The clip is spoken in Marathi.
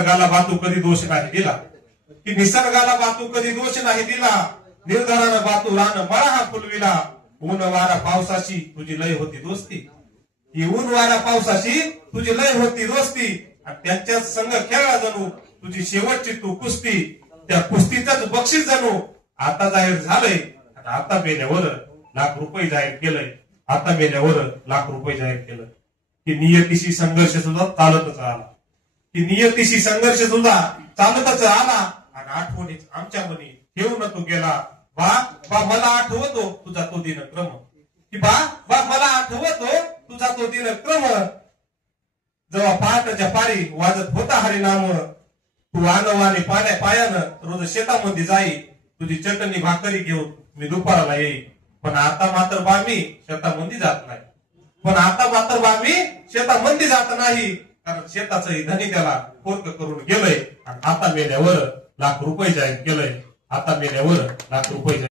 निसर्गाला बातू कधी दोष नाही दिला, की निसर्गाला बातू कधी दोष नाही दिला, निर्धारानं बातू रान मळा हा फुलविला, ऊन वारा पावसाची तुझी लय होती दोस्ती, ही ऊन वारा पावसाची तुझी लय होती दोस्ती, आणि त्यांच्या संघ खेळला जणू तुझी शेवटची तू कुस्ती, त्या कुस्तीचाच बक्षीस जणू आता जाहीर झालंय, आता मेल्यावर लाख रुपये जाहीर केलंय, आता मेल्यावर लाख रुपये जाहीर केलं, की नियतीशी संघर्ष सुद्धा चालतच आला, की नियतीशी संघर्ष सुद्धा चालतच आला, आणि आठवणीत आमच्या मनी ठेवून तू गेला, बा मला आठवतो तुझा तो दिनक्रम, की बा मला आठवतो तुझा तो दिनक्रम, जेव्हा पहाटच्या पारी वाजत होता हरिनाम, तू आनवाने पाण्या पायानं रोज शेतामध्ये जाई, तुझी चटणी भाकरी घेऊन मी दुपाराला येई, पण आता मात्र बा मी शेतामध्ये जात नाही, पण आता मात्र बा मी शेतामध्ये जात नाही, कारण शेताचंही धनी त्याला फोर्क करून गेलंय, आणि आता मेल्यावर लाख रुपये जाहीर केलंय, आता मेल्यावर लाख रुपये